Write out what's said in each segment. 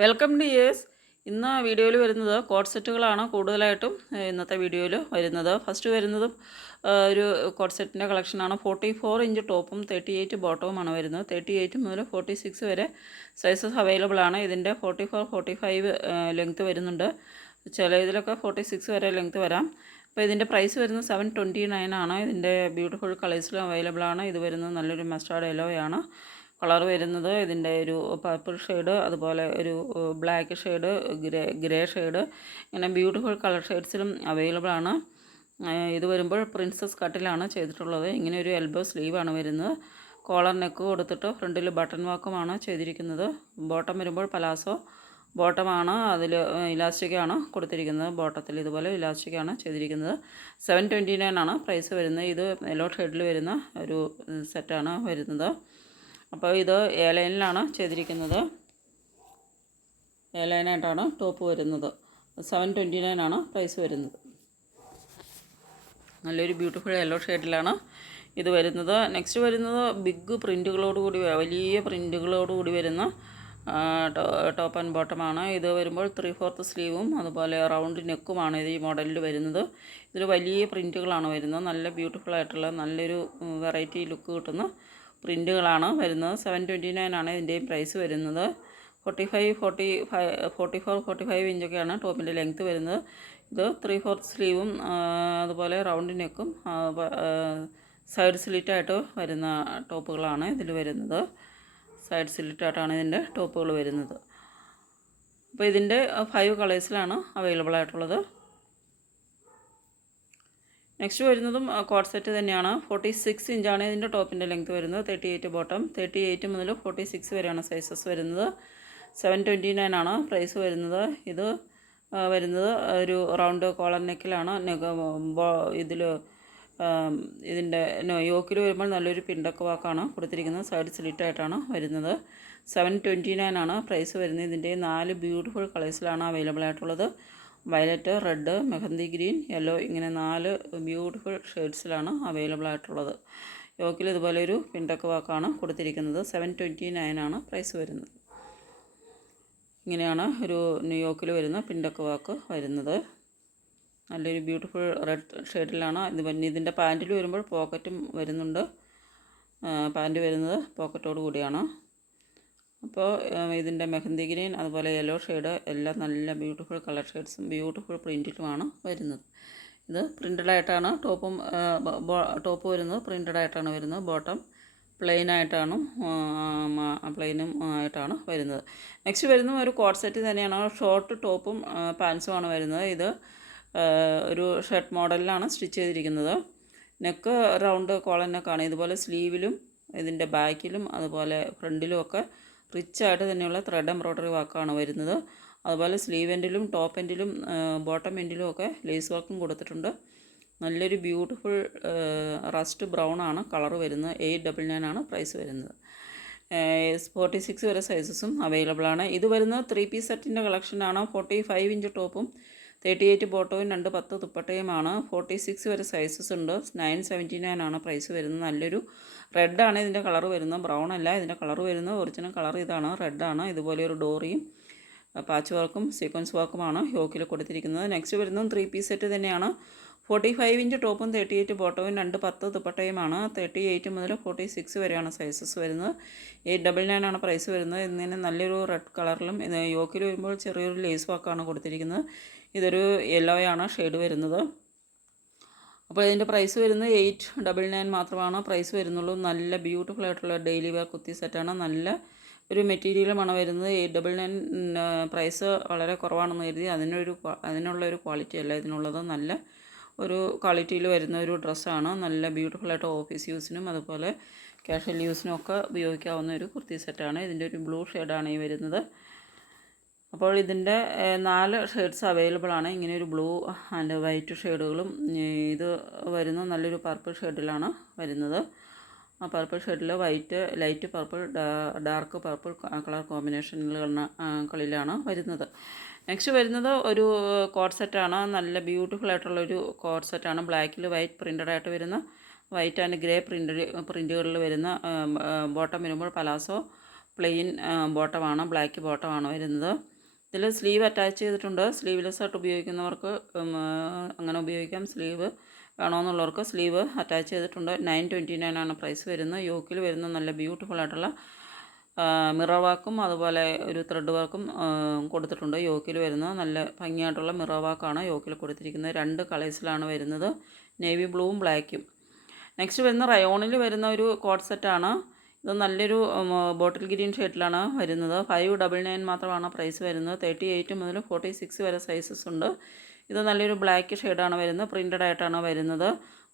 Welcome to yours. ഇന്ന് വീഡിയോയിൽ വരുന്നത് കോഡ് സെറ്റുകളാണ് കൂടുതലായിട്ടും ഇന്നത്തെ വീഡിയോയിൽ വരുന്നത്. ഫസ്റ്റ് വരുന്നതും ഒരു കോഡ് സെറ്റിൻ്റെ കളക്ഷനാണ്. 44 ഇഞ്ച് ടോപ്പും 38 ബോട്ടവുമാണ് വരുന്നത്. 38 മുതൽ 46 വരെ സൈസസ് അവൈലബിൾ ആണ്. ഇതിൻ്റെ 44, 45 ലെങ്ത്ത് വരുന്നുണ്ട്. ചില ഇതിലൊക്കെ 46 വരെ ലെങ്ത്ത് വരാം. അപ്പോൾ ഇതിൻ്റെ പ്രൈസ് വരുന്നത് 729 ആണ്. ഇതിൻ്റെ ബ്യൂട്ടിഫുൾ കളേഴ്സിലും അവൈലബിൾ ആണ്. ഇത് വരുന്നത് നല്ലൊരു മസ്റ്റാർഡ് യെല്ലോയാണ് കളർ വരുന്നത്. ഇതിൻ്റെ ഒരു പർപ്പിൾ ഷെയ്ഡ്, അതുപോലെ ഒരു ബ്ലാക്ക് ഷെയ്ഡ്, ഗ്രേ ഷെയ്ഡ്, ഇങ്ങനെ ബ്യൂട്ടിഫുൾ കളർ ഷെയ്ഡ്സിലും അവൈലബിൾ ആണ്. ഇത് വരുമ്പോൾ പ്രിൻസസ് കട്ടിലാണ് ചെയ്തിട്ടുള്ളത്. ഇങ്ങനെ ഒരു എൽബോ സ്ലീവാണ് വരുന്നത്. കോളർ നെക്ക് കൊടുത്തിട്ട് ഫ്രണ്ടിൽ ബട്ടൺ വർക്കുമാണ് ചെയ്തിരിക്കുന്നത്. ബോട്ടം വരുമ്പോൾ പലാസോ ബോട്ടമാണ്, അതിൽ ഇലാസ്റ്റിക്കാണ് കൊടുത്തിരിക്കുന്നത്. ബോട്ടത്തിൽ ഇതുപോലെ ഇലാസ്റ്റിക്കാണ് ചെയ്തിരിക്കുന്നത്. 729 ആണ് പ്രൈസ് വരുന്നത്. ഇത് യെല്ലോ ഷെയ്ഡിൽ വരുന്ന ഒരു സെറ്റാണ് വരുന്നത്. അപ്പോൾ ഇത് എ ലൈനിലാണ് ചെയ്തിരിക്കുന്നത്. എ ലൈനായിട്ടാണ് ടോപ്പ് വരുന്നത്. 729 ആണ് പ്രൈസ് വരുന്നത്. നല്ലൊരു ബ്യൂട്ടിഫുൾ യെല്ലോ ഷെയ്ഡിലാണ് ഇത് വരുന്നത്. നെക്സ്റ്റ് വരുന്നത് ബിഗ് പ്രിൻറ്റുകളോടുകൂടി, വലിയ പ്രിൻറ്റുകളോടുകൂടി വരുന്ന ടോപ്പ് ആൻഡ് ബോട്ടമാണ്. ഇത് വരുമ്പോൾ 3/4 സ്ലീവും അതുപോലെ റൗണ്ട് നെക്കുമാണ് ഇത് ഈ മോഡലിൽ വരുന്നത്. ഇതിൽ വലിയ പ്രിൻറ്റുകളാണ് വരുന്നത്. നല്ല ബ്യൂട്ടിഫുൾ ആയിട്ടുള്ള നല്ലൊരു വെറൈറ്റി ലുക്ക് കിട്ടുന്ന പ്രിൻറ്റുകളാണ് വരുന്നത്. 729 ആണ് ഇതിൻ്റെയും പ്രൈസ് വരുന്നത്. 44-45 ഇഞ്ചൊക്കെയാണ് ടോപ്പിൻ്റെ ലെങ്ത്ത് വരുന്നത്. ഇത് 3/4 സ്ലീവും അതുപോലെ റൗണ്ട് നെക്കും സൈഡ് സ്ലിറ്റായിട്ട് വരുന്ന ടോപ്പുകളാണ് ഇതിൽ വരുന്നത്. സൈഡ് സ്ലിറ്റായിട്ടാണ് ഇതിൻ്റെ ടോപ്പുകൾ വരുന്നത്. അപ്പോൾ ഇതിൻ്റെ 5 കളേഴ്സിലാണ് അവൈലബിൾ ആയിട്ടുള്ളത്. നെക്സ്റ്റ് വരുന്നതും കോഡ് സെറ്റ് തന്നെയാണ്. 46 ഇഞ്ചാണ് ഇതിൻ്റെ ടോപ്പിൻ്റെ ലെങ്ത്ത് വരുന്നത്. 38 ബോട്ടം, 38 മുതൽ 46 വരെയാണ് സൈസസ് വരുന്നത്. 729 ആണ് പ്രൈസ് വരുന്നത്. ഇത് വരുന്നത് ഒരു റൗണ്ട് കോളർ നെക്കിലാണ്. ഇതിൽ ഇതിൻ്റെ യോക്കിൽ വരുമ്പോൾ നല്ലൊരു പിണ്ടക്ക് വാക്കാണ് കൊടുത്തിരിക്കുന്നത്. സൈഡ് സ്ലിറ്റായിട്ടാണ് വരുന്നത്. 729 ആണ് പ്രൈസ് വരുന്നത്. ഇതിൻ്റെ 4 ബ്യൂട്ടിഫുൾ കളേഴ്സിലാണ് അവൈലബിൾ ആയിട്ടുള്ളത്. Violet, red, mehndi green, yellow, ഇങ്ങനെ 4 ബ്യൂട്ടിഫുൾ ഷെയ്ഡ്സിലാണ് അവൈലബിൾ ആയിട്ടുള്ളത്. യോക്കിൽ ഇതുപോലെ ഒരു പിണ്ടക്ക് വാക്കാണ് കൊടുത്തിരിക്കുന്നത്. 729 ആണ് പ്രൈസ് വരുന്നത്. ഇങ്ങനെയാണ് ഒരു യോക്കിൽ വരുന്ന പിണ്ടക്ക് വാക്ക് വരുന്നത്. നല്ലൊരു ബ്യൂട്ടിഫുൾ റെഡ് ഷെയ്ഡിലാണ് ഇത് വരുന്നത്. ഇതിൻ്റെ പാൻറ്റിൽ വരുമ്പോൾ പോക്കറ്റും വരുന്നുണ്ട്. പാൻറ്റ് വരുന്നത് പോക്കറ്റോട് കൂടിയാണ്. അപ്പോൾ ഇതിൻ്റെ മെഹന്തി ഗ്രീൻ അതുപോലെ യെല്ലോ ഷെയ്ഡ് എല്ലാം നല്ല ബ്യൂട്ടിഫുൾ കളർ ഷെയ്ഡ്സും ബ്യൂട്ടിഫുൾ പ്രിൻറ്റിലുമാണ് വരുന്നത്. ഇത് പ്രിൻ്റഡായിട്ടാണ് ടോപ്പ് വരുന്നത്. പ്രിൻ്റഡായിട്ടാണ് വരുന്നത്. ബോട്ടം പ്ലെയിനും ആയിട്ടാണ് വരുന്നത്. നെക്സ്റ്റ് വരുന്നത് ഒരു കോഡ് സെറ്റ് തന്നെയാണ്. ഷോർട്ട് ടോപ്പും പാൻസുമാണ് വരുന്നത്. ഇത് ഒരു ഷർട്ട് മോഡലിലാണ് സ്റ്റിച്ച് ചെയ്തിരിക്കുന്നത്. നെക്ക് റൗണ്ട് കോളർ നെക്കാണ്. ഇതുപോലെ സ്ലീവിലും ഇതിൻ്റെ ബാക്കിലും അതുപോലെ ഫ്രണ്ടിലും ഒക്കെ റിച്ചായിട്ട് തന്നെയുള്ള ത്രെഡ് എംബ്രോയ്ഡറി വർക്കാണ് വരുന്നത്. അതുപോലെ സ്ലീവ് എൻഡിലും ടോപ്പ് എൻഡിലും ബോട്ടം എൻഡിലും ഒക്കെ ലേസ് വർക്കും കൊടുത്തിട്ടുണ്ട്. നല്ലൊരു ബ്യൂട്ടിഫുൾ റസ്റ്റ് ബ്രൗൺ ആണ് കളർ വരുന്നത്. 899 ആണ് പ്രൈസ് വരുന്നത്. 46 വരെ സൈസസും അവൈലബിൾ ആണ്. ഇത് വരുന്നത് 3 പീസ് സെറ്റിൻ്റെ കളക്ഷനാണ്. 45 ഇഞ്ച് ടോപ്പും 38 ബോട്ടവും 210 ദുപ്പട്ടയുമാണ്. 46 വരെ സൈസസ് ഉണ്ട്. 979 ആണ് പ്രൈസ് വരുന്നത്. നല്ലൊരു റെഡാണ് ഇതിൻ്റെ കളർ വരുന്നത്. ബ്രൗൺ അല്ല ഇതിൻ്റെ കളർ വരുന്നത്. ഒറിജിനൽ കളർ ഇതാണ്, റെഡാണ്. ഇതുപോലെ ഒരു ഡോറിയും പാച്ച് വർക്കും സീക്വൻസ് വർക്കുമാണ് യോക്കിൽ കൊടുത്തിരിക്കുന്നത്. നെക്സ്റ്റ് വരുന്നതും 3 പീസ് സെറ്റ് തന്നെയാണ്. 45 ഇഞ്ച് ടോപ്പും 38 ബോട്ടവും 210 ദുപ്പട്ടയുമാണ്. 38 മുതൽ 46 വരെയാണ് സൈസസ് വരുന്നത്. 899 ആണ് പ്രൈസ് വരുന്നത്. ഇതിന് നല്ലൊരു റെഡ് കളറിലും യോക്കിൽ വരുമ്പോൾ ചെറിയൊരു ലേസ് വർക്കാണ് കൊടുത്തിരിക്കുന്നത്. ഇതൊരു യെല്ലോയാണ് ഷെയ്ഡ് വരുന്നത്. അപ്പോൾ ഇതിൻ്റെ പ്രൈസ് വരുന്നത് 899 മാത്രമാണ് പ്രൈസ് വരുന്നുള്ളൂ. നല്ല ബ്യൂട്ടിഫുൾ ആയിട്ടുള്ള ഡെയിലി വെയർ കുത്തി സെറ്റാണ്. നല്ല ഒരു മെറ്റീരിയലുമാണ് വരുന്നത്. 899 പ്രൈസ് വളരെ കുറവാണെന്ന് കരുതി അതിനുള്ളൊരു ക്വാളിറ്റി അല്ല ഇതിനുള്ളത്. നല്ല ഒരു ക്വാളിറ്റിയിൽ വരുന്ന ഒരു ഡ്രസ്സാണ്. നല്ല ബ്യൂട്ടിഫുള്ളായിട്ട് ഓഫീസ് യൂസിനും അതുപോലെ കാഷ്വൽ യൂസിനും ഒക്കെ ഉപയോഗിക്കാവുന്ന ഒരു കുർത്തി സെറ്റാണ്. ഇതിൻ്റെ ഒരു ബ്ലൂ ഷെയ്ഡാണ് ഈ വരുന്നത്. അപ്പോൾ ഇതിൻ്റെ 4 ഷെയ്ഡ്സ് അവൈലബിൾ ആണ്. ഇങ്ങനെ ഒരു ബ്ലൂ ആൻഡ് വൈറ്റ് ഷെയ്ഡുകളും ഇത് വരുന്ന നല്ലൊരു പർപ്പിൾ ഷെയ്ഡിലാണ് വരുന്നത്. ആ പർപ്പിൾ ഷെയ്ഡിൽ white, light purple, dark purple colour കോമ്പിനേഷനുകളിലാണ് വരുന്നത്. നെക്സ്റ്റ് വരുന്നത് ഒരു കോഡ് സെറ്റാണ്. നല്ല ബ്യൂട്ടിഫുൾ ആയിട്ടുള്ളൊരു കോഡ് സെറ്റാണ്. ബ്ലാക്കിൽ വൈറ്റ് പ്രിൻ്റഡായിട്ട് വരുന്ന വൈറ്റ് ആൻഡ് ഗ്രേ പ്രിൻറ്റുകളിൽ വരുന്ന ബോട്ടം വരുമ്പോൾ പലാസോ പ്ലെയിൻ ബോട്ടമാണ്, ബ്ലാക്ക് ബോട്ടമാണ് വരുന്നത്. ഇതിൽ സ്ലീവ് അറ്റാച്ച് ചെയ്തിട്ടുണ്ട്. സ്ലീവ്ലെസ് ആയിട്ട് ഉപയോഗിക്കുന്നവർക്ക് അങ്ങനെ ഉപയോഗിക്കാം. സ്ലീവ് വേണമെന്നുള്ളവർക്ക് സ്ലീവ് അറ്റാച്ച് ചെയ്തിട്ടുണ്ട്. 929 ആണ് പ്രൈസ് വരുന്നത്. യോക്കിൽ വരുന്ന നല്ല ബ്യൂട്ടിഫുൾ ആയിട്ടുള്ള മിറർ വർക്കും അതുപോലെ ഒരു ത്രെഡ് വർക്കും കൊടുത്തിട്ടുണ്ട്. യോക്കിൽ വരുന്ന നല്ല ഭംഗിയായിട്ടുള്ള മിറർ വർക്കാണ് യോക്കിൽ കൊടുത്തിരിക്കുന്നത്. 2 കളേഴ്സിലാണ് വരുന്നത്, നേവി ബ്ലൂവും ബ്ലാക്കും. നെക്സ്റ്റ് വരുന്ന റയോണിൽ വരുന്ന ഒരു കോട്ട് സെറ്റാണ്. ഇത് നല്ലൊരു ബോട്ടിൽ ഗ്രീൻ ഷെയ്ഡിലാണ് വരുന്നത്. 599 മാത്രമാണ് പ്രൈസ് വരുന്നത്. 38 മുതൽ 46 വരെ സൈസസ് ഉണ്ട്. ഇത് നല്ലൊരു ബ്ലാക്ക് ഷെയ്ഡാണ് വരുന്നത്, പ്രിൻറ്റഡ് ആയിട്ടാണ് വരുന്നത്.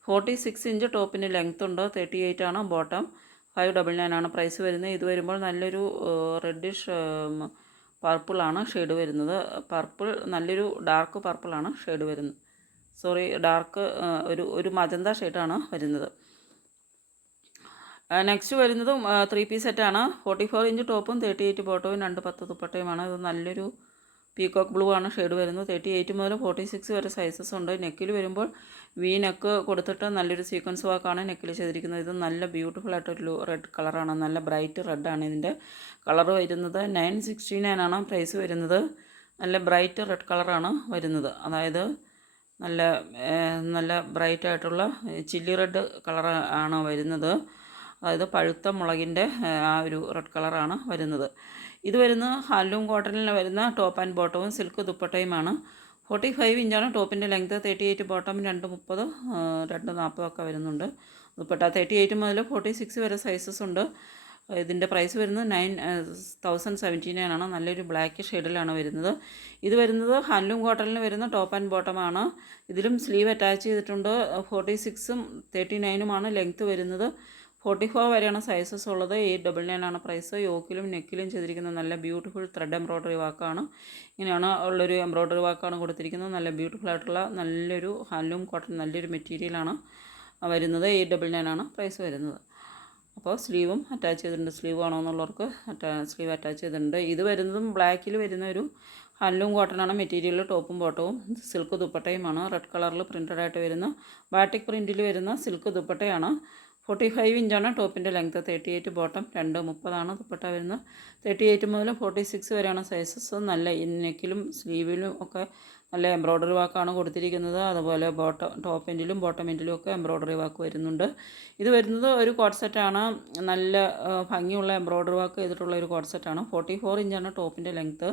46 ഇഞ്ച് ടോപ്പിന് ലെങ്ത് ഉണ്ട്. 38 ആണ് ബോട്ടം. 599 ആണ് പ്രൈസ് വരുന്നത്. ഇത് വരുമ്പോൾ നല്ലൊരു റെഡിഷ് പർപ്പിളാണ് ഷെയ്ഡ് വരുന്നത്. പർപ്പിൾ നല്ലൊരു ഡാർക്ക് പർപ്പിളാണ് ഷെയ്ഡ് വരുന്നത്. ഡാർക്ക് ഒരു മജന്ത ഷെയ്ഡാണ് വരുന്നത്. നെക്സ്റ്റ് വരുന്നത് 3 പീസ് സെറ്റാണ്. 44 ഇഞ്ച് ടോപ്പും 38 ബോട്ടവും 210 ദുപ്പട്ടയുമാണ്. ഇത് നല്ലൊരു പീകോക്ക് ബ്ലൂ ആണ് ഷെയ്ഡ് വരുന്നത്. 38 മുതൽ 46 വരെ സൈസസ് ഉണ്ട്. നെക്കിൽ വരുമ്പോൾ വി നെക്ക് കൊടുത്തിട്ട് നല്ലൊരു സീക്വൻസ് വർക്കാണ് നെക്കിൽ ചെയ്തിരിക്കുന്നത്. ഇത് നല്ല ബ്യൂട്ടിഫുൾ ആയിട്ടൊരു റെഡ് കളറാണ്, നല്ല ബ്രൈറ്റ് റെഡാണ് ഇതിൻ്റെ കളർ വരുന്നത്. 969 ആണ് പ്രൈസ് വരുന്നത്. നല്ല ബ്രൈറ്റ് റെഡ് കളറാണ് വരുന്നത്, അതായത് നല്ല ബ്രൈറ്റ് ആയിട്ടുള്ള ചില്ലി റെഡ് കളർ ആണ് വരുന്നത്. അതായത് പഴുത്ത മുളകിൻ്റെ ആ ഒരു റെഡ് കളറാണ് വരുന്നത്. ഇത് വരുന്നത് ഹാൻഡ്ലൂം കോട്ടണിൽ വരുന്ന ടോപ്പ് ആൻഡ് ബോട്ടവും സിൽക്ക് ദുപ്പട്ടയുമാണ്. 45 ഇഞ്ചാണ് ടോപ്പിൻ്റെ ലെങ്ത്. 38 ബോട്ടം, 230 240 ഒക്കെ വരുന്നുണ്ട് ദുപ്പട്ട. 38 മുതൽ 46 വരെ സൈസസ് ഉണ്ട്. ഇതിൻ്റെ പ്രൈസ് വരുന്നത് 9079 ആണ്. നല്ലൊരു ബ്ലാക്ക് ഷെയ്ഡിലാണ് വരുന്നത്. ഇത് വരുന്നത് ഹാൻഡ്ലൂം കോട്ടണിൽ വരുന്ന ടോപ്പ് ആൻഡ് ബോട്ടമാണ്. ഇതിലും സ്ലീവ് അറ്റാച്ച് ചെയ്തിട്ടുണ്ട്. 46ഉം 39ഉമാണ് ലെങ്ത്ത് വരുന്നത്. 44 വരെയാണ് സൈസസ് ഉള്ളത്. 899 ആണ് പ്രൈസ്. യോക്കിലും നെക്കിലും ചെയ്തിരിക്കുന്ന നല്ല ബ്യൂട്ടിഫുൾ ത്രെഡ് എംബ്രോയ്ഡറി വർക്കാണ്. ഇങ്ങനെയാണ് ഉള്ളൊരു എംബ്രോയ്ഡറി വർക്കാണ് കൊടുത്തിരിക്കുന്നത്. നല്ല ബ്യൂട്ടിഫുൾ ആയിട്ടുള്ള നല്ലൊരു ഹാൻഡ്ലൂം കോട്ടൺ നല്ലൊരു മെറ്റീരിയലാണ് വരുന്നത്. 899 ആണ് പ്രൈസ് വരുന്നത്. അപ്പോൾ സ്ലീവും അറ്റാച്ച് ചെയ്തിട്ടുണ്ട്. സ്ലീവ് വേണമെന്നുള്ളവർക്ക് സ്ലീവ് അറ്റാച്ച് ചെയ്തിട്ടുണ്ട്. ഇത് വരുന്നതും ബ്ലാക്കിൽ വരുന്ന ഒരു ഹാൻഡ്ലൂം കോട്ടനാണ് മെറ്റീരിയൽ. ടോപ്പും ബോട്ടവും സിൽക്ക് ദുപ്പട്ടയുമാണ്. റെഡ് കളറിൽ പ്രിൻറ്റഡ് ആയിട്ട് വരുന്ന ബാറ്റിക് പ്രിൻറ്റിൽ വരുന്ന സിൽക്ക് ദുപ്പട്ടയാണ്. 45 ഇഞ്ചാണ് ടോപ്പിൻ്റെ ലെങ്ത്ത്. 38 ബോട്ടം, 230 ദുപ്പട്ട വരുന്നത്. 38 മുതൽ 46 വരെയാണ് സൈസസ്. നല്ല നെക്കിലും സ്ലീവിലും ഒക്കെ നല്ല എംബ്രോയ്ഡറി വർക്കാണ് കൊടുത്തിരിക്കുന്നത്. അതുപോലെ ടോപ്പ് എൻഡിലും ബോട്ടം എൻഡിലും ഒക്കെ എംബ്രോയ്ഡറി വർക്ക് വരുന്നുണ്ട്. ഇത് വരുന്നത് ഒരു കോട്ട് സെറ്റാണ്. നല്ല ഭംഗിയുള്ള എംബ്രോയ്ഡറി വർക്ക് ചെയ്തിട്ടുള്ള ഒരു കോട്ട് സെറ്റാണ്. 44 ഇഞ്ചാണ് ടോപ്പിൻ്റെ ലെങ്ത്ത്.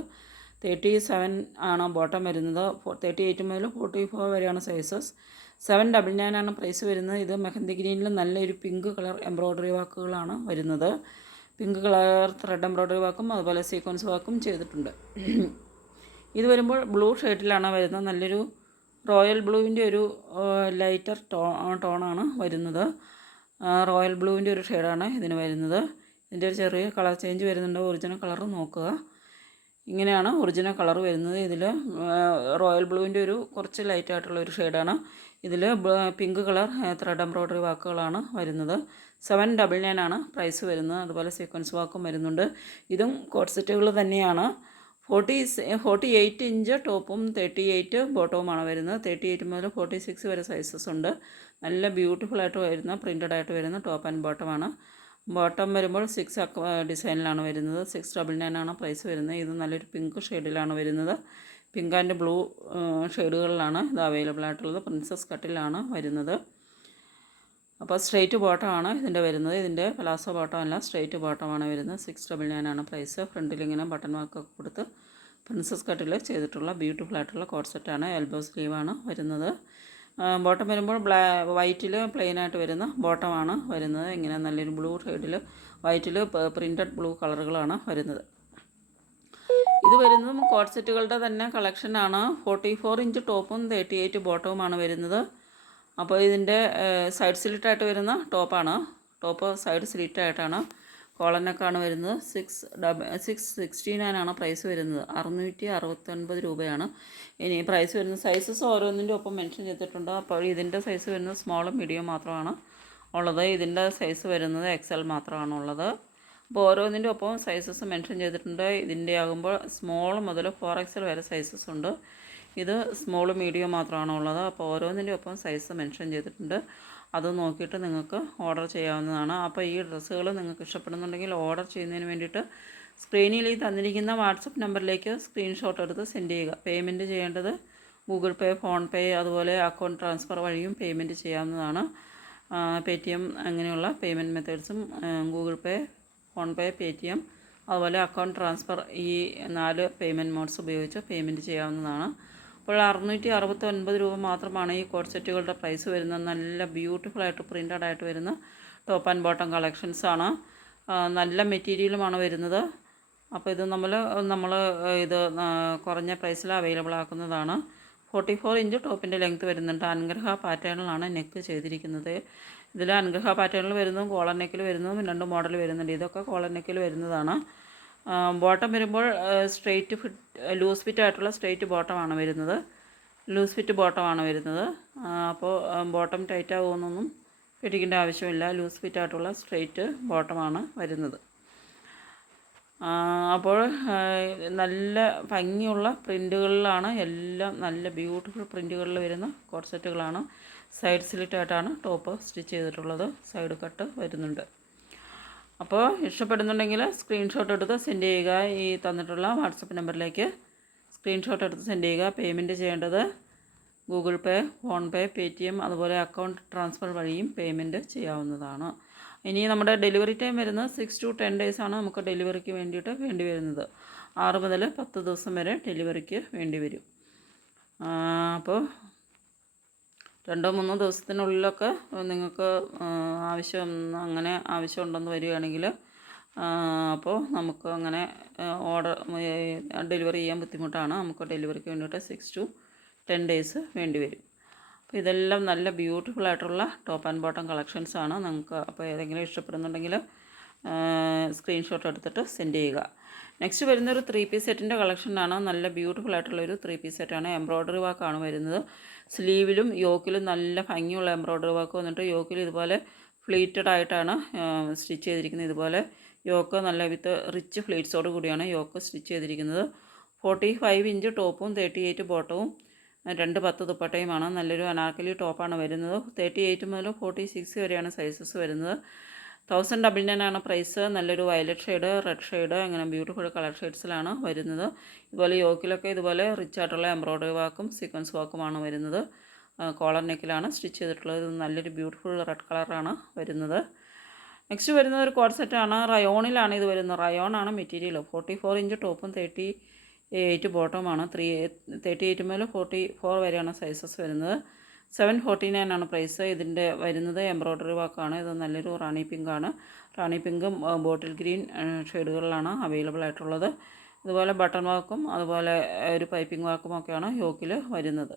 37 ആണ് ബോട്ടം വരുന്നത്. 38 മുതൽ 44 വരെയാണ് സൈസസ്. 799 ആണ് പ്രൈസ് വരുന്നത്. ഇത് മെഹന്തി ഗ്രീനിൽ നല്ലൊരു പിങ്ക് കളർ എംബ്രോയ്ഡറി വർക്കുകളാണ് വരുന്നത്. പിങ്ക് കളർ ത്രെഡ് എംബ്രോയ്ഡറി വർക്കും അതുപോലെ സീക്വൻസ് വർക്കും ചെയ്തിട്ടുണ്ട്. ഇത് വരുമ്പോൾ ബ്ലൂ ഷെയ്ഡിലാണ് വരുന്നത്. നല്ലൊരു റോയൽ ബ്ലൂവിൻ്റെ ഒരു ലൈറ്റർ ടോണാണ് വരുന്നത്. റോയൽ ബ്ലൂവിൻ്റെ ഒരു ഷെയ്ഡാണ് ഇതിന് വരുന്നത്. ഇതിൻ്റെ ഒരു ചെറിയ കളർ ചേഞ്ച് വരുന്നുണ്ട്. ഒറിജിനൽ കളർ നോക്കുക. ഇങ്ങനെയാണ് ഒറിജിനൽ കളർ വരുന്നത്. ഇതിൽ റോയൽ ബ്ലൂവിൻ്റെ ഒരു കുറച്ച് ലൈറ്റായിട്ടുള്ള ഒരു ഷെയ്ഡാണ്. ഇതിൽ പിങ്ക് കളർ ത്രെഡ് എംബ്രോയ്ഡറി വർക്കുകളാണ് വരുന്നത്. 799 ആണ് പ്രൈസ് വരുന്നത്. അതുപോലെ സീക്വൻസ് വർക്കും വരുന്നുണ്ട്. ഇതും കോട്ട് സെറ്റുകൾ തന്നെയാണ്. 48 ഇഞ്ച് ടോപ്പും 38 ബോട്ടവുമാണ് വരുന്നത്. 38 മുതൽ 46 വരെ സൈസസ് ഉണ്ട്. നല്ല ബ്യൂട്ടിഫുൾ ആയിട്ട് വരുന്ന പ്രിൻറ്റഡ് ആയിട്ട് വരുന്ന ടോപ്പ് ആൻഡ് ബോട്ടമാണ്. ബോട്ടം വരുമ്പോൾ 6 ഡിസൈനിലാണ് വരുന്നത്. 699 ആണ് പ്രൈസ് വരുന്നത്. ഇത് നല്ലൊരു പിങ്ക് ഷെയ്ഡിലാണ് വരുന്നത്. പിങ്ക് ആൻഡ് ബ്ലൂ ഷെയ്ഡുകളിലാണ് ഇത് അവൈലബിൾ ആയിട്ടുള്ളത്. പ്രിൻസസ് കട്ടിലാണ് വരുന്നത്. അപ്പോൾ സ്ട്രെയിറ്റ് ബോട്ടമാണ് ഇതിൻ്റെ വരുന്നത്. ഇതിൻ്റെ പലാസോ ബോട്ടം അല്ല, സ്ട്രെയിറ്റ് ബോട്ടമാണ് വരുന്നത്. 699 ആണ് പ്രൈസ്. ഫ്രണ്ടിൽ ഇങ്ങനെ ബട്ടൺ വർക്കൊക്കെ കൊടുത്ത് പ്രിൻസസ് കട്ടിൽ ചെയ്തിട്ടുള്ള ബ്യൂട്ടിഫുൾ ആയിട്ടുള്ള കോട്ട് സെറ്റാണ്. എൽബോ സ്ലീവാണ് വരുന്നത്. ബോട്ടം വരുമ്പോൾ വൈറ്റിൽ പ്ലെയിനായിട്ട് വരുന്ന ബോട്ടമാണ് വരുന്നത്. ഇങ്ങനെ നല്ലൊരു ബ്ലൂ ഷെയ്ഡിൽ വൈറ്റിൽ പ്രിൻറ്റഡ് ബ്ലൂ കളറുകളാണ് വരുന്നത്. ഇത് വരുന്നതും കോട്ട് സെറ്റുകളുടെ തന്നെ കളക്ഷനാണ്. 44 ഇഞ്ച് ടോപ്പും 38 ബോട്ടവുമാണ് വരുന്നത്. അപ്പോൾ ഇതിൻ്റെ സൈഡ് സ്ലിറ്റായിട്ട് വരുന്ന ടോപ്പാണ്. Top side സ്ലിറ്റായിട്ടാണ്. കോളനൊക്കെയാണ് വരുന്നത്. 669 ആണ് പ്രൈസ് വരുന്നത്. 669 രൂപയാണ് ഇനി പ്രൈസ് വരുന്നത്. സൈസസ് ഓരോന്നിൻ്റെ ഒപ്പം മെൻഷൻ ചെയ്തിട്ടുണ്ട്. അപ്പോൾ ഇതിൻ്റെ സൈസ് വരുന്നത് സ്മോളും മീഡിയം മാത്രമാണ് ഉള്ളത്. ഇതിൻ്റെ സൈസ് വരുന്നത് XL മാത്രമാണ് ഉള്ളത്. അപ്പോൾ ഓരോന്നിൻ്റെ ഒപ്പം സൈസസ് മെൻഷൻ ചെയ്തിട്ടുണ്ട്. ഇതിൻ്റെ ആകുമ്പോൾ സ്മോൾ മുതൽ 4XL വരെ സൈസസ് ഉണ്ട്. ഇത് സ്മോൾ മീഡിയം മാത്രമാണ് ഉള്ളത്. അപ്പോൾ ഓരോന്നിൻ്റെ ഒപ്പം സൈസ് മെൻഷൻ ചെയ്തിട്ടുണ്ട്. അത് നോക്കിയിട്ട് നിങ്ങൾക്ക് ഓർഡർ ചെയ്യാവുന്നതാണ്. അപ്പോൾ ഈ ഡ്രസ്സുകൾ നിങ്ങൾക്ക് ഇഷ്ടപ്പെടുന്നുണ്ടെങ്കിൽ ഓർഡർ ചെയ്യുന്നതിന് വേണ്ടിയിട്ട് സ്ക്രീനിൽ ഈ തന്നിരിക്കുന്ന വാട്സപ്പ് നമ്പറിലേക്ക് സ്ക്രീൻഷോട്ട് എടുത്ത് സെൻഡ് ചെയ്യുക. പേയ്മെൻറ്റ് ചെയ്യേണ്ടത് ഗൂഗിൾ പേ, ഫോൺ പേ, അതുപോലെ അക്കൗണ്ട് ട്രാൻസ്ഫർ വഴിയും പേയ്മെൻറ്റ് ചെയ്യാവുന്നതാണ്. പേടിഎം അങ്ങനെയുള്ള പേയ്മെൻറ്റ് മെത്തേഡ്സും ഗൂഗിൾ പേ, ഫോൺ പേ, പേടിഎം, അതുപോലെ അക്കൗണ്ട് ട്രാൻസ്ഫർ ഈ 4 പേയ്മെൻറ്റ് മോഡ്സ് ഉപയോഗിച്ച് പേയ്മെൻറ്റ് ചെയ്യാവുന്നതാണ്. അപ്പോൾ 669 രൂപ മാത്രമാണ് ഈ കോഡ് സെറ്റുകളുടെ പ്രൈസ് വരുന്നത്. നല്ല ബ്യൂട്ടിഫുള്ളായിട്ട് പ്രിൻ്റഡ് ആയിട്ട് വരുന്ന ടോപ്പ് ആൻഡ് ബോട്ടം കളക്ഷൻസാണ്. നല്ല മെറ്റീരിയലുമാണ് വരുന്നത്. അപ്പോൾ ഇത് നമ്മൾ ഇത് കുറഞ്ഞ പ്രൈസിൽ അവൈലബിൾ ആക്കുന്നതാണ്. 44 ഇഞ്ച് ടോപ്പിൻ്റെ ലെങ്ത്ത് വരുന്നുണ്ട്. അനുഗ്രഹ പാറ്റേണിലാണ് നെക്ക് ചെയ്തിരിക്കുന്നത്. ഇതിൽ അനുഗ്രഹ പാറ്റേണിൽ വരുന്നതും കോളർ നെക്കിൽ വരുന്നതും 2 മോഡൽ വരുന്നുണ്ട്. ഇതൊക്കെ കോളർ നെക്കിൽ വരുന്നതാണ്. ബോട്ടം വരുമ്പോൾ സ്ട്രെയിറ്റ് ഫിറ്റ് ലൂസ് ഫിറ്റ് ആയിട്ടുള്ള സ്ട്രെയിറ്റ് ബോട്ടമാണ് വരുന്നത്. ലൂസ് ഫിറ്റ് ബോട്ടമാണ് വരുന്നത്. അപ്പോൾ ബോട്ടം ടൈറ്റ് ആകുമെന്നൊന്നും പേടിക്കേണ്ട ആവശ്യമില്ല. ലൂസ് ഫിറ്റ് ആയിട്ടുള്ള സ്ട്രെയിറ്റ് ബോട്ടമാണ് വരുന്നത്. അപ്പോൾ നല്ല ഭംഗിയുള്ള പ്രിൻറ്റുകളിലാണ്, എല്ലാം നല്ല ബ്യൂട്ടിഫുൾ പ്രിൻറ്റുകളിൽ വരുന്ന കോഡ് സെറ്റുകളാണ്. സൈഡ് സ്ലിറ്റായിട്ടാണ് ടോപ്പ് സ്റ്റിച്ച് ചെയ്തിട്ടുള്ളത്. സൈഡ് കട്ട് വരുന്നുണ്ട്. അപ്പോൾ ഇഷ്ടപ്പെടുന്നുണ്ടെങ്കിൽ സ്ക്രീൻഷോട്ട് എടുത്ത് സെൻഡ് ചെയ്യുക. ഈ തന്നിട്ടുള്ള വാട്സപ്പ് നമ്പറിലേക്ക് സ്ക്രീൻഷോട്ട് എടുത്ത് സെൻഡ് ചെയ്യുക. പേയ്മെൻറ്റ് ചെയ്യേണ്ടത് ഗൂഗിൾ പേ, ഫോൺ പേ, പേടിഎം, അതുപോലെ അക്കൗണ്ട് ട്രാൻസ്ഫർ വഴിയും പേയ്മെൻറ്റ് ചെയ്യാവുന്നതാണ്. ഇനി നമ്മുടെ ഡെലിവറി ടൈം വരുന്നത് 6 to 10 ഡേയ്സാണ് നമുക്ക് ഡെലിവറിക്ക് വേണ്ടിയിട്ട് വേണ്ടി വരുന്നത്. 6 മുതൽ 10 ദിവസം വരെ ഡെലിവറിക്ക് വേണ്ടി വരും. അപ്പോൾ 2-3 ദിവസത്തിനുള്ളിലൊക്കെ നിങ്ങൾക്ക് അങ്ങനെ ആവശ്യമുണ്ടെന്ന് വരികയാണെങ്കിൽ അപ്പോൾ നമുക്ക് അങ്ങനെ ഓർഡർ ഡെലിവറി ചെയ്യാൻ ബുദ്ധിമുട്ടാണ്. നമുക്ക് ഡെലിവറിക്ക് വേണ്ടിയിട്ട് 6 to 10 ഡേയ്സ് വേണ്ടി വരും. അപ്പോൾ ഇതെല്ലാം നല്ല ബ്യൂട്ടിഫുൾ ആയിട്ടുള്ള ടോപ്പ് ആൻഡ് ബോട്ടം കളക്ഷൻസാണ്. നിങ്ങൾക്ക് അപ്പോൾ ഏതെങ്കിലും ഇഷ്ടപ്പെടുന്നുണ്ടെങ്കിൽ സ്ക്രീൻഷോട്ട് എടുത്തിട്ട് സെൻഡ് ചെയ്യുക. നെക്സ്റ്റ് വരുന്നൊരു 3 പീസ് സെറ്റിൻ്റെ കളക്ഷനാണ്. നല്ല ബ്യൂട്ടിഫുൾ ആയിട്ടുള്ളൊരു 3 പീസ് സെറ്റാണ്. എംബ്രോയ്ഡറി വർക്കാണ് വരുന്നത്. സ്ലീവിലും യോക്കിലും നല്ല ഭംഗിയുള്ള എംബ്രോയ്ഡറി വർക്ക് വന്നിട്ട് യോക്കിൽ ഇതുപോലെ ഫ്ലീറ്റഡ് ആയിട്ടാണ് സ്റ്റിച്ച് ചെയ്തിരിക്കുന്നത്. ഇതുപോലെ യോക്ക് നല്ല വിത്ത് റിച്ച് ഫ്ലീറ്റ്സോട് കൂടിയാണ് യോക്ക് സ്റ്റിച്ച് ചെയ്തിരിക്കുന്നത്. 45 ഇഞ്ച് ടോപ്പും 38 ബോട്ടവും 2 ദുപ്പട്ടയുമാണ്. നല്ലൊരു അനാർക്കലി ടോപ്പാണ് വരുന്നത്. 38 മുതൽ 46 വരെയാണ് സൈസസ് വരുന്നത്. 1099 ആണ് പ്രൈസ്. നല്ലൊരു വയലറ്റ് ഷെയ്ഡ്, റെഡ് ഷെയ്ഡ്, അങ്ങനെ ബ്യൂട്ടിഫുൾ കളർ ഷെയ്ഡ്സിലാണ് വരുന്നത്. ഇതുപോലെ യോക്കിലൊക്കെ ഇതുപോലെ റിച്ച് ആയിട്ടുള്ള എംബ്രോയ്ഡറി വർക്കും സീക്വൻസ് വർക്കുമാണ് വരുന്നത്. കോളർ നെക്കിലാണ് സ്റ്റിച്ച് ചെയ്തിട്ടുള്ളത്. ഇത് നല്ലൊരു ബ്യൂട്ടിഫുൾ റെഡ് കളറാണ് വരുന്നത്. നെക്സ്റ്റ് വരുന്നത് ഒരു കോഡ് സെറ്റാണ്. റയോണിലാണ് ഇത് വരുന്നത്. റയോണാണ് മെറ്റീരിയൽ. 44 ഇഞ്ച് ടോപ്പും 38 ബോട്ടവുമാണ്. 38 മുതൽ 44 വരെയാണ് സൈസസ് വരുന്നത്. 749 ആണ് പ്രൈസ്. ഇതിൻ്റെ വരുന്നത് എംബ്രോയ്ഡറി വർക്കാണ്. ഇത് നല്ലൊരു റാണി പിങ്കാണ്. റാണി പിങ്കും ബോട്ടിൽ ഗ്രീൻ ഷെയ്ഡുകളിലാണ് അവൈലബിൾ ആയിട്ടുള്ളത്. ഇതുപോലെ ബട്ടൺ വർക്കും അതുപോലെ ഒരു പൈപ്പിംഗ് വർക്കും ഒക്കെയാണ് യോക്കിൽ വരുന്നത്.